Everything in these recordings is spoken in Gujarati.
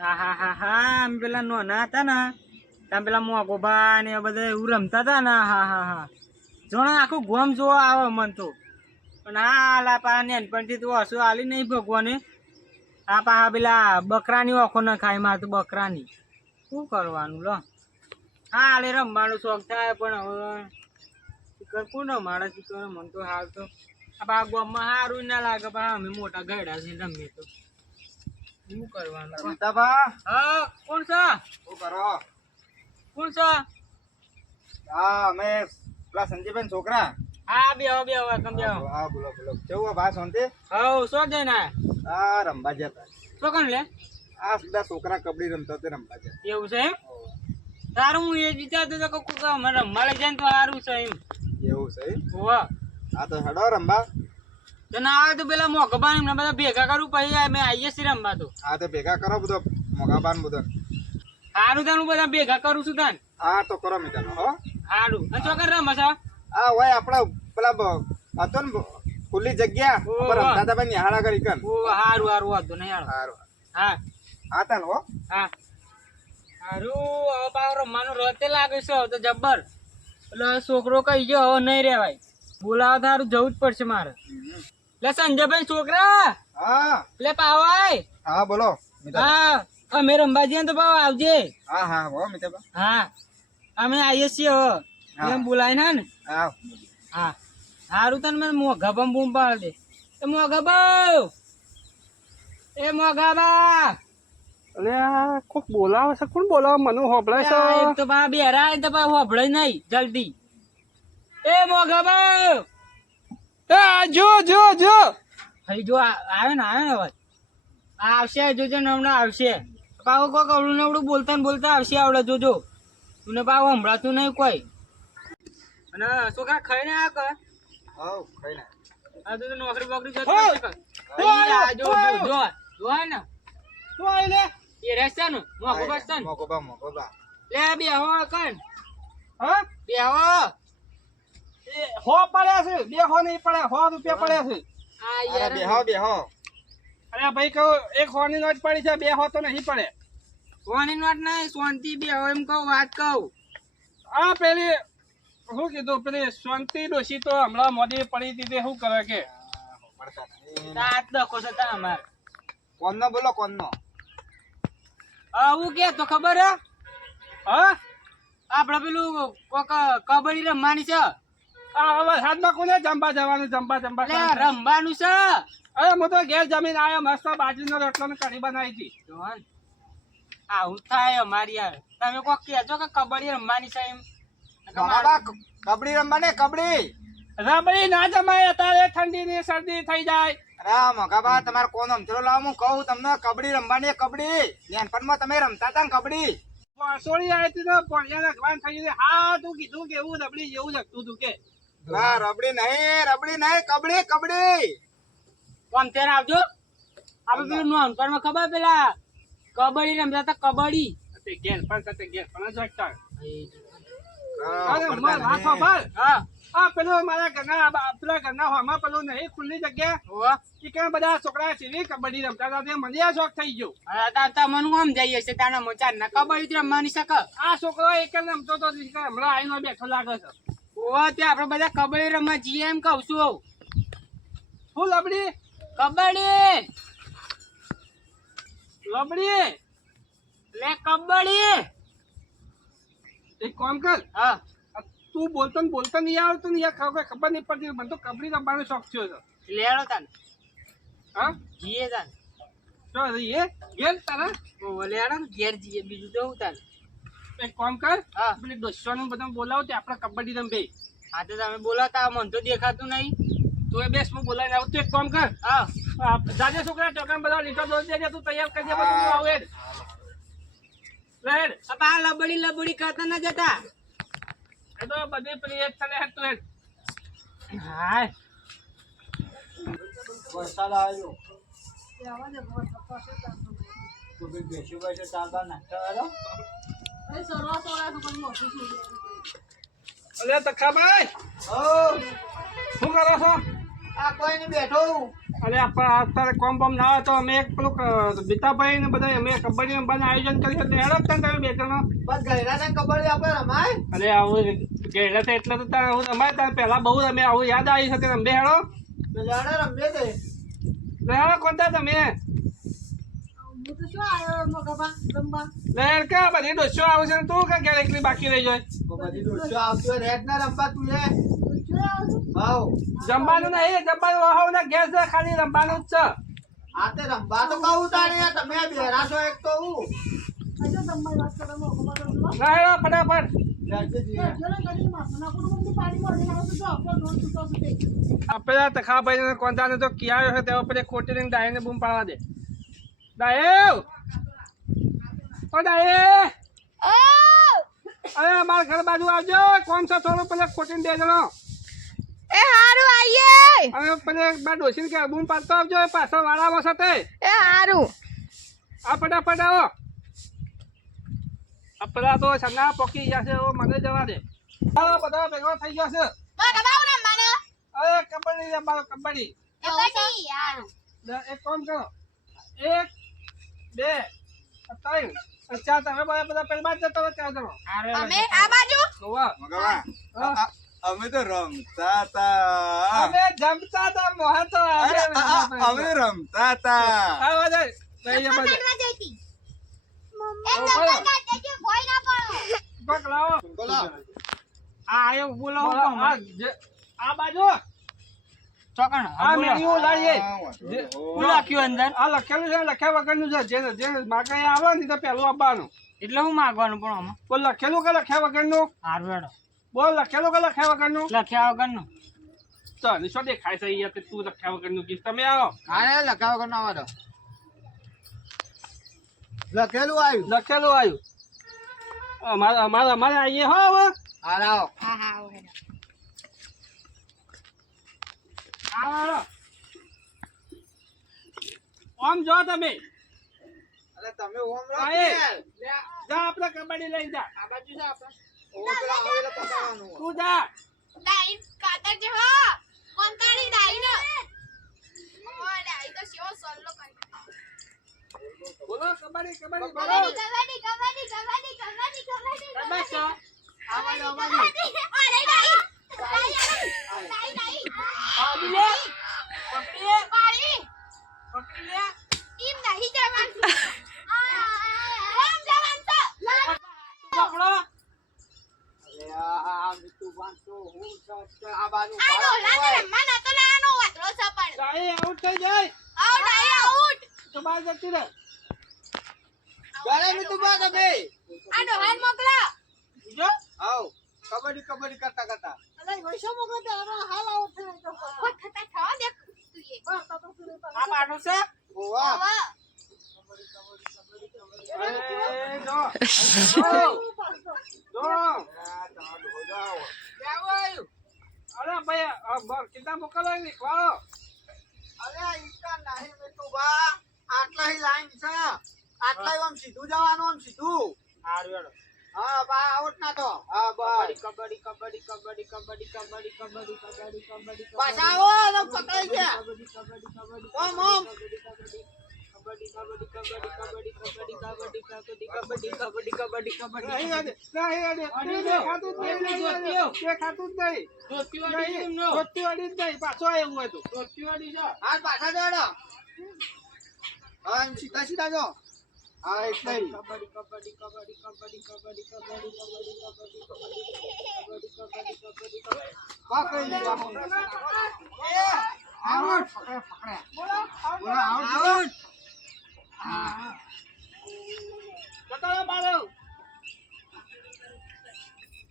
હા હા હા હા અમે પેલા નોના હતા ને તમે પેલા મોગોબા ને બધા એવું રમતા હતા ને હા હા હા જોણે આખું ગોમ જોવા આવે મન તો પણ હા લા પા નેનપણથી તો હસું હાલી નહીં ભગવાને આ પા પેલા બકરાની ઓખો ના ખાય માં તો બકરાની શું કરવાનું લો હા હાલે રમવાનું શોખ થાય પણ હવે શીખર કોણ રમાડે શીખર મન તો હાલ તો આ પા ગોમમાં સારું ના લાગે પા અમે મોટા ગયડા છે રમીએ તો શું કરવાનું હા કોણ છે શું કરો? કોણ છે હા અમે પેલા સંજીવભાઈ છોકરા. હા બે કમ બે હા બોલો બોલો કેવું ભાઈ શાંતિ? હવ શું જઈ ના હા રમવા જતા. શું કણ લે આ સીધા છોકરા કબડ્ડી રમતા તે રમવા જતા. એવું છે એમ તારું હું એ વિચારતો હતો કે કોક મને રમવા લઈ જાય ને તો સારું છે એમ એવું છે એમ? હોવા હા તો હેડો રમવા. તો ના આવે તો પેલા મોગબા એમને બધા ભેગા કરું પછી અમે આવીએ છીએ રમવા તો હા તો ભેગા કરો બધો મોગાબાન બધો. સારું તારું બધા ભેગા કરું છું તાન હા તો કરો મિત્ર હો. સારું અને ચોકર રમે છે હા હોય આપડા પેલા હતો ને ખુલ્લી જગ્યા ઉપર રમતા હતા ભાઈ નિહાળા કરી કન. ઓ સારું હતું નહીં હારું સારું હા હા તન હો. હા સારું હવે પાછો રમવાનું રતે લાગે છે હવે તો જબ્બર એટલે છોકરો કહી ગયો હવે નહીં રેવાય બોલાવા તારું જવું જ પડશે મારે એટલે સંજયભાઈ છોકરા હા એટલે પાવાય હા બોલો મિત્ર. હા અમે રમવા જઈએ તો પાવ આવજે હા હા હો મિત્ર. હા અમે આવીએ છીએ હવે એમ બોલાય ને હા હા સારું તને મેં મોઘા પણ બૂમ પાડ દે એ મોઘા બા એ મોઘા બા અલે આ કોક બોલાવે છે કોણ બોલાવે મને હોભળાય છે એક તો પા બેરા તો પા હોભળે નહીં જલ્દી એ મોઘા બા એ આ જો જો જો હઈ જો આવે ને અવાજ આવશે જોજો ને હમણાં આવશે પાવ કોક અવળું ને અવળું બોલતા ને બોલતા આવશે આવડે જોજો તું પાવ હંભળાતું નહીં કોઈ અને છોકરા ખાઈને આ કર હવ કઈ ના. આ તો નોકરી બોકરી જતો ઓય! હશે કર. આ જો ને શું આય લે એ રહેશે ને મોઘું બસશે ને મોગોબા. લે બે હો કન હા બે હો એ હો પડ્યા છે બે હો નહીં પડ્યા 100 રૂપિયા પડ્યા છે આ અરે યાર બેહો બેહો. અરે ભાઈ કહું એક હો ની નોટ પડી છે બે હો તો નહીં પડે સોની નોટ નહીં શાંતિ બે હો એમ કહું વાત કહું આ પેલી શું કીધું પેલી શાંતિ ડોશી તો હમણાં મોદી પડી હતી તે શું કરે કે રાત દખો છે તા અમાર કોનનો બોલો કોનનો? આવું કે તો ખબર હે હા આપડે પેલું કોક કબડ્ડી રમવાની છે આ હવે હાથમાં કોને જંબા જવાનું જંબા લે રમવાનું છે અરે હું તો ઘેર જમીન આવ્યો મસ્ત બાજરીનો રોટલો ને કઢી બનાવી હતી જોન આવું થાય અમારી યાર તમે કોક કહેજો કે કબડ્ડી રમવાની છે એમ મોગોબા કબડ્ડી રમવા ને કબડ્ડી. રબડી ના જમાય અત્યારે ઠંડી ની શરદી થઈ જાય અરે મોગાબા તમારે કોણ અમથરો લાવો હું કહું તમને કબડ્ડી રમવાની કબડ્ડી. નાનપણમાં તમે રમતા હતા ને કબડ્ડી. સોળી આવી હતી ને પોણિયાના ઘવાન થઈ ગયું હા તું કીધું કે એવું રબડી જેવું લગતું તું કે ના રબડી નહીં કબડ્ડી કબડ્ડી. કોમ ત્યારે આવજો આપણે પેલું નોનપણમાં ખબર પેલા કબડ્ડી રમતા હતા કબડ્ડી તે ઘેર પણ સાથે ઘેર પણ જ વાગતા હા, અરે પડતા માર હાથ નહીં. ભાઈ હા આ પેલું મારા ઘરના પેલા ઘરના હોમાં પેલું નહીં ખુલ્લી જગ્યા હોવા કે કેમ બધા છોકરા સીધી કબડ્ડી રમતા હતા તે મને આ શોખ થઈ ગયો તમને આમ જઈએ છે તાના મોચાર ના કબડ્ડી જ રમવાની શકે આ છોકરો એક જ રમતો તો હમણાં આવીને બેઠો લાગે છે હોવા તે આપણે બધા કબડ્ડી રમવા જઈએ એમ કહું છું શું લબડી કબડ્ડી લબડી લે કબડ્ડી એક કામ કર હા તું બોલતો નહીં આવતું ને ખબર નહીં પડતી મને તો કબડ્ડી રમવાનો શોખ થયો છે લેડો તાન હા જીએ તાન તો એ ગેર તારા ઓ લેડો ઘેર જીએ બીજું તો હું તાન એક કામ કર હા પેલી દોસ્તોનું બધા બોલાવો તે આપણે કબડ્ડી રમે હા તો તમે બોલાતા મન તો દેખાતું નહીં તો એ બેસ હું બોલાવીને આવું તું એક કામ કર હા જાજે છોકરા ટોકન બધા લીટર દોરી દેજે તું તૈયાર કરી દે બધું હું આવું રેડ આ લબડી કરતા ના જતા એ તો બધી પેલી એક ચાલે હેડ તું હેડ હા વરસાદ આવ્યો તો બી બેસી બેસી ચાલતા નાખતા આવ્યો. અલે તખાભાઈ ઓ શું કરો છો આ કોઈ નહીં બેઠો. અરે અત્યારે કોમ બોમ ના હોય તો અમે એક પેલું બીતાભાઈ ને બધા અમે કબડ્ડી રમવાનું આયોજન કર્યું એટલે હેડો તને તમે બે જણો. બસ ગયડા ને કબડ્ડી આપણે રમાય. અરે આવું ગયેલા છે એટલે તો તારે હું રમાય તારે પહેલા બહુ રમે આવું યાદ આવી શકે રમે હેડો તો જાણે રમીએ તે. હેડો કોણતા તમે હું તો શું આવ્યો મગબા રમવા. લે કે બધી ડોસ્યો આવે છે ને તું કે ઘેર એકલી બાકી રહી જાય બધી દોસ્તો આવતી હોય રેડ ના રમવા તું એ. શું આવ્યો છું? હાઉ. જમવાનું નહીં જમવાનું વાહો ને ગેસ છે ખાલી રમવાનું જ છે આ તે રમવા તો કહું તાણે તમે બેરા છો એક તો હું. હજુ તમારી વાત કરો મગબા રમવા. ના હેડો ફટાફટ લેજે જીએ. જોડે કરી માથાના કુટુંબની પાડી મળી આવે તો આપણો રોજ છૂટો છૂટે. આપણે તખાભાઈ ને કોંતાને તો કિયાયો છે તેઓ પછી ખોટી લઈને ડાયને બૂમ પાડવા દે ડાયવ ઓ ડાયે અરે મારા ઘર બાજુ આવજો કોણ છે થોડું પેલા ખોટીને દે જણો એ હારું આઈએ અને પેલે બા ડોસીને કે બૂમ પાડતો આવજો એ પાછળ વાળામાં સાથે એ હારું આ ફટાફટ આવો આ પેલા તો સગા પોકી ગયા છે એવો મને જવા દે ચાલો બધા ભેગા થઈ ગયા છે અરે કબડ્ડી રમવાનો કબડ્ડી લે, એક કામ કરો 1 2 3 4 તમે બધા પેલા બાદ જતો રહો ચાર જણો અમે આ બાજુ જોવા મગવા હા. અમે તો રમતા તા. અમે જમતા હતા મોહ તો અરે અમે રમતા તા. આવા જાય લઈ જા બધે પગ લાવો બોલો. આ આયો બોલો હું આ કહું? આ બાજુ ચોકણ આ મેન્યુ લાવીએ હું લખ્યું અંદર આ લખેલું છે લખ્યા વગરનું છે જે માગે આવે ને તો પહેલું આપવાનું એટલે હું માગવાનું પણ આમાં બોલ લખેલું કે લખ્યા વગરનું હારું હેડો બોલ લખેલું કે લખ્યા વગરનું લખ્યા વગરનું તો નિશો દેખાય છે અહીંયા તે તું લખ્યા વગરનું કીસ તમે આવો અરે લખાવ કર ના વાળો. લખેલું આવ્યું. લખેલું આવ્યું અમારે આવીએ હો હવે હાલ આવો. હા હા ઓહે આવો. આમ જો તમે અરે તમે ઓમ રહો આએ. કે? જા આપણે કબડ્ડી લઈ જા આ બાજુ છે આપણે. ઓમ પેલા આવેલા પકડવાનું. તું જા ડાઈ કાતર જે હો કોંતાણી ડાઈ ને ઓ ડાઈ તો શેવો સોલ્લો કરી બોલો કબડ્ડી કબડ્ડી બોલો કબડ્ડી કબડ્ડી કબડ્ડી કબડ્ડી કબડ્ડી કબડ્ડી છો આ બાજુ આ બાજુ. અરે ડાઈ ડાઈ ડાઈ પકડી લે પકડી પાડી પકડી લે ટીમ નહીં જવાનું રામ જવાન તો પકડો અરે આ મિતુ બાંધતો હું સચ આ બાજુ આ ભાડો ડોલા હોય. રમવા નતો લાનો વાતરો સપણ ડાઈ આઉટ થઈ જાય આઉ ડાઈ આઉટ તો બહાર જતી રહે ગળે મિતુ બાંધ તમે. આ ડોહાન મોકલા જો આવ. કબડ્ડી કબડ્ડી કરતા કરતા. અરે વૈશો મોકલે તો હવે હાલ આવો થઈ તો કોઈ થતા થવા દે તું એ બસ તો પૂરી આ પાડું છે ઓવા. હવે અરે જો જો આ તમારો ઢોજાઓ. કેવું આવ્યું અરે ભાઈ કેટલા મોકલો નીકળો અરે આ ઈકા નહીં મિતુ બા. આટલા હી લાઈન છે. આટલા આમ સીધું જવાનું આમ સીધું. હારું હેડો હા બા આઉટ ના તો. હા બસ. કબડ્ડી કબડ્ડી કબડ્ડી કબડ્ડી કબડ્ડી કબડ્ડી કબડ્ડી કબડ્ડી પાછા આવો ને પકડાઈ ગયા. ઓમ ઓમ. નહીં આડે નહીં આડે દેખાતું જ નહીં દેખાતું જ નહીં જોતી વાળી જ નહીં પાછો આવ્યું હોય તો હાથ પાછા જોડો. હા એમ સીધા સીધા જો. હા એટલે જ. પકડી લીધા. આઉટ. બોલો આઉટ. બતાવો મારો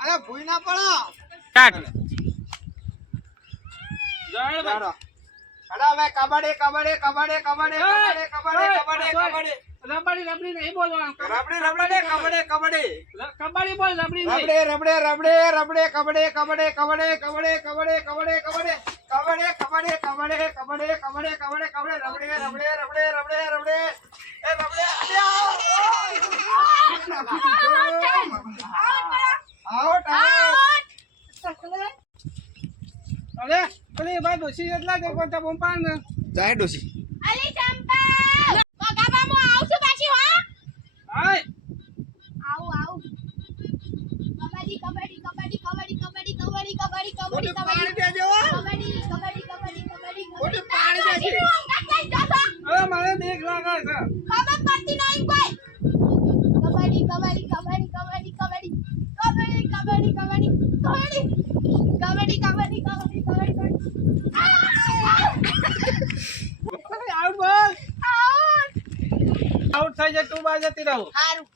અરે ભૂઈ ના પડો. જય ભાઈ ચાલો. હેડો હવે કબડ્ડી કબડ્ડી કબડ્ડી કબડ્ડી કબડ્ડી કબડ્ડી કબડ્ડી રબડી રબડી નહીં બોલવાનું રબડી રબડી કબડ્ડી કબડ્ડી કબડ્ડી બોલ રબડી નહીં રબડે રબડે રબડે રબડે કબડે કબડે કબડે કબડે કબડે કબડે કબડે કબડે કબડે કબડે કબડે કબડે કબડે કબડે રબડે રબડે રબડે રબડે રબડે એ રબડે આઉટ આઉટ. અરે પેલી ભાઈ ડોસી એટલા જ કોણ બોમ્પાન જાય ડોશી અલી ચંપા મગાબા હું આવું છું પાછી હો આય આવું કબડ્ડી કબડ્ડી કબડ્ડી કબડ્ડી કબડ્ડી કબડ્ડી કબડ્ડી કબડ્ડી પાણી દેજો કબડ્ડી કબડ્ડી કબડ્ડી કબડ્ડી ઓલી પાણી દેજો અરે મને દેખ લાગે છે ખબર પડતી નહીં કોઈ કબડ્ડી કબડ્ડી કબડ્ડી કબડ્ડી કબડ્ડી કબડ્ડી કબડ્ડી કબડ્ડી કબડ્ડી કબડ્ડી કબડ્ડી કબડ્ડી આઉટ બોલ આઉટ થઈ જાય તું બાર જતી રહું હારું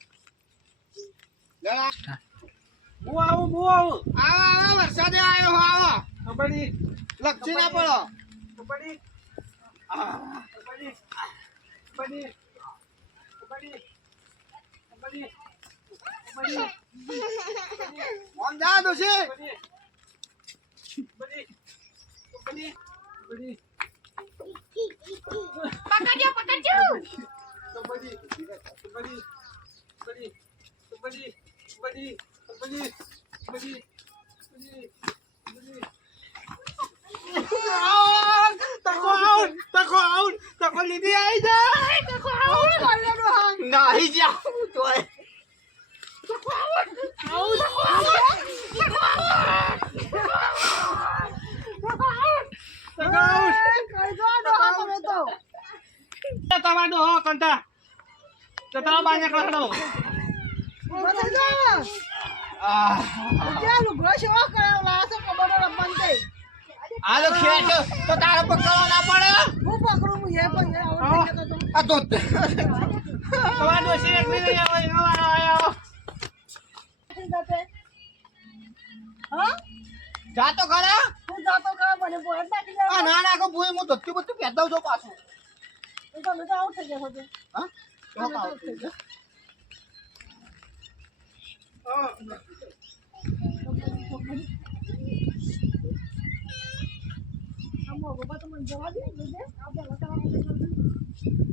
હું આવું આવો વરસાદે આવ્યો હો આવો કબડ્ડી લક્ષી ના પડો કબડ્ડી કબડ્ડી કબડ્ડી કબડ્ડી કબડ્ડી કબડ્ડી આમ જા ડોશી કબડ્ડી કબડ્ડી કબડ્ડી પકડજો પકડજો કબડ્ડી કબડ્ડી કબડ્ડી કબડ્ડી કબડ્ડી કબડ્ડી કબડ્ડી તકો લીધી આવી જાય તકો નાહી જાઉં તોય તમારો હો કંટા તો તારા બાને કરાડો હાલો ખેંચો તો તારે પકડવા ના પડે આ તો તમારો ડોશી એકલી નહીં આવો જાતો ખરા આ ના ના કો ભૂઈ હું ધોતી બધું પહેરતા છું પાછું હા કેવો કાવ થઈ ગયો?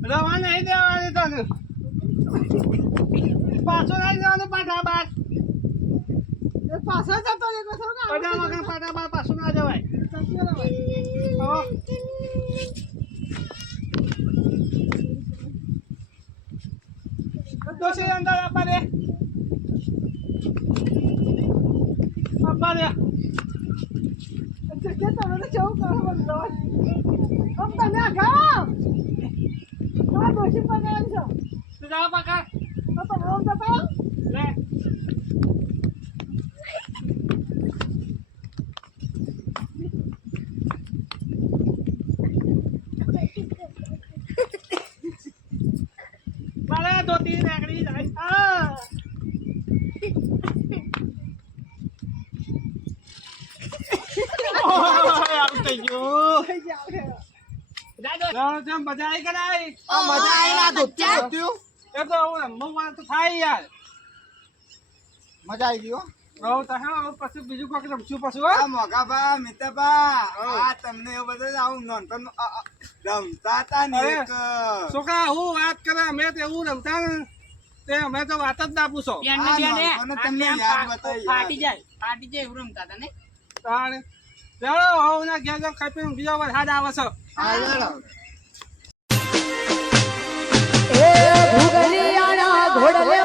રવા નહીં દેવાની તને પાછો નહીં જવાનું પાછા બાર બધા વગર પાછા બાર પાછું ના જવાય ડોશી અંદર આપવા દે તું જાઓ પકડ લે મારે ધોતી નાકડી જાય આવું થઈ ગયું મજા આવી કરાય આ મજા આવી ના ધોતી ધોત્યું એ તો હું રમવા તો થાય યાર મજા આવી ગઈ હો હવે તો હા પછી બીજું કોઈક રમશું પછી આ મોગાબા મિતબા આ તમને એવું બધું આવું નોનપણ રમતા હતા ને એક છોકરા હું વાત કરે અમે તો એવું રમતા ને તે અમે તો વાત જ ના પૂછો આ નોનપણને તમને યાદ બતાવી ફાટી જાય એવું રમતા હતા ને તાણે ચાલો હું ના ઘેર જાઉં ખાઈ પીને બીજો વરસાદ આવે છે હા ચાલો ઘોડલે